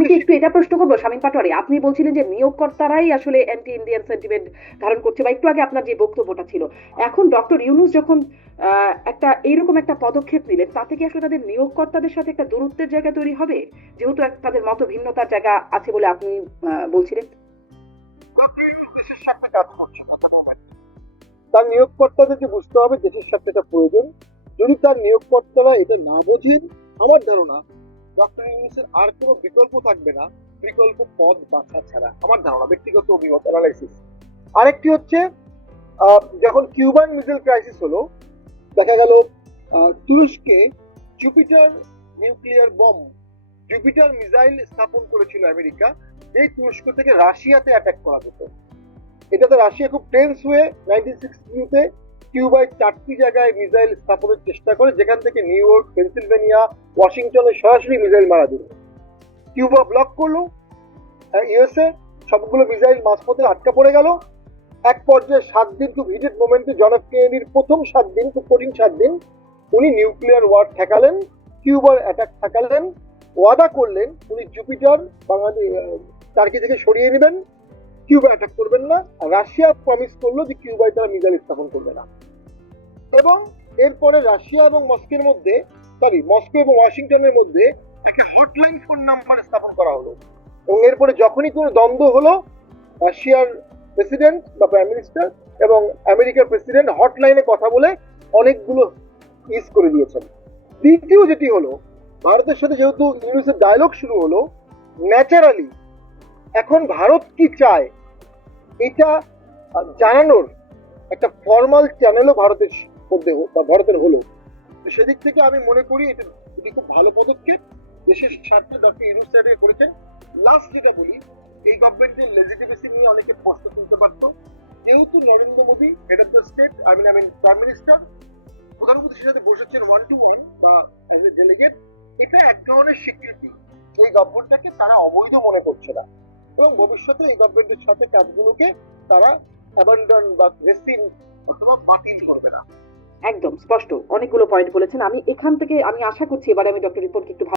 আমি কি একটু এটা প্রশ্ন করব, শামীম পাটোয়ারি, আপনি বলছিলেন যে নিয়োগকর্তারাই আসলে অ্যান্টি ইন্ডিয়ান সেন্টিমেন্ট ধারণ করছে, বা একটু আগে আপনার যে বক্তব্যটা ছিল। এখন ডক্টর ইউনুস যখন একটা এইরকম একটা পদক্ষেপ নিলেন, তাতে কি আসলে তাদের নিয়োগকর্তাদের সাথে একটা দূরত্বের জায়গা তৈরি হবে? যেহেতু তাদের মত ভিন্নতার জায়গা আছে বলে আপনি বলছিলেন। দেশের স্বার্থে কাজ তার নিয়োগকর্তাদেরকে বুঝতে হবে, দেশের স্বার্থে এটা প্রয়োজন। যদি তার নিয়োগকর্তারা এটা না বোঝেন, আমার ধারণা ডক্টর ইউনুসের আর কোনো বিকল্প থাকবে না, বিকল্প পদ বাছা ছাড়া। আমার ধারণা, ব্যক্তিগত অভিমত অ্যানালাইসিস আরেকটি হচ্ছে যখন কিউবান মিসাইল ক্রাইসিস হলো, দেখা গেল তুরস্কে Jupiter nuclear bomb Jupiter missile স্থাপন করেছিল আমেরিকা এই তুরস্ক থেকে রাশিয়াতে অ্যাটাক করা যেত। এটাতে রাশিয়া খুব টেন্স হয়ে নাইনটিন সিক্সটিতে কিউবায় চারটি জায়গায় মিসাইল স্থাপনের চেষ্টা করে, যেখান থেকে নিউ ইয়র্ক, পেনসিলভেনিয়া, ওয়াশিংটনে সরাসরি মিসাইল মারা দিল। কিউবা ব্লক করল ইউএসএ, সবগুলো মিসাইল মাঝপথে আটকা পড়ে গেল। এক পর্যায়ে সাত দিন খুব হিটেড মোমেন্টে জন এফ কেনেডির প্রথম সাত দিন, খুব কঠিন সাত দিন, উনি নিউক্লিয়ার ওয়ার ঠেকালেন, কিউবার অ্যাটাক ঠেকালেন, ওয়াদা করলেন, উনি জুপিটার বাংলাদেশ টার্কি থেকে সরিয়ে নেবেন। কিউবা অ্যাটাক করবেন না। রাশিয়া প্রমিস করল যে কিউবায় তারা মিসাইল স্থাপন করবে না। এবং এরপরে রাশিয়া এবং মস্কোর মধ্যে সরি মস্কো এবং ওয়াশিংটনের মধ্যে একটা হটলাইন ফোন নাম্বার স্থাপন করা হলো। এবং এরপরে যখনই কোনো দ্বন্দ্ব হলো, রাশিয়ার প্রেসিডেন্ট বা প্রাইম মিনিস্টার এবং আমেরিকার প্রেসিডেন্ট হটলাইনে কথা বলে অনেকগুলো ইস করে দিয়েছেন। দ্বিতীয় যেটি হলো, ভারতের সাথে যেহেতু ইউনিসের ডায়লগ শুরু হলো ন্যাচারালি এখন ভারত কি চায়, এটা জানানোর একটা ফর্মাল চ্যানেলও ভারতের মধ্যে বা ভারতের হলো সেদিক থেকে আমি মনে করি এটা খুব ভালো পদক্ষেপ। দেশের স্বার্থে ডক্টর ইউনুস সাহেব করেছেন। লাস্ট যেটা বলি, এই গভর্নমেন্টের লেজিটিমেসি নিয়ে অনেকে প্রশ্ন তুলতে পারতো। যেহেতু Narendra Modi head of the state I mean I mean prime minister প্রধানমন্ত্রীর সাথে বসেছেন ওয়ান টু ওয়ান বা অ্যাজ এ ডেলিগেট এটা এক ধরনের স্বীকৃতি। এই গভর্নমেন্টটাকে তারা অবৈধ মনে করছে না। এবং ভবিষ্যতে এই গভর্নমেন্টের সাথে কাজগুলোকে তারা অ্যাবান্ডন বা রেসিন অথবা বাতিল করবে না। একদম, স্পষ্ট। অনেকগুলো পয়েন্ট বলেছেন। আমি এখান থেকে, আমি আশা করছি এবারে আমি ডক্টর রিপোর্টকে একটু